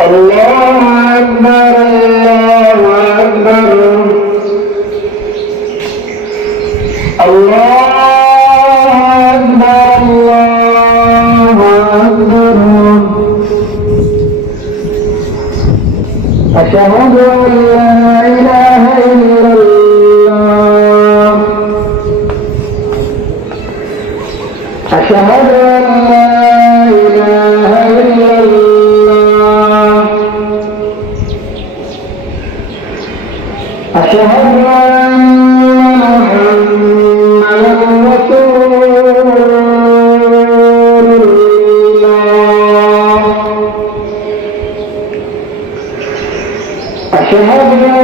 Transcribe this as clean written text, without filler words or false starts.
الله أكبر الله أكبر الله أكبر الله أكبر أشهد أن لا إله إلا الله أشهد أن لا إله إلا الله أشهد أن محمدا رسول الله أشهد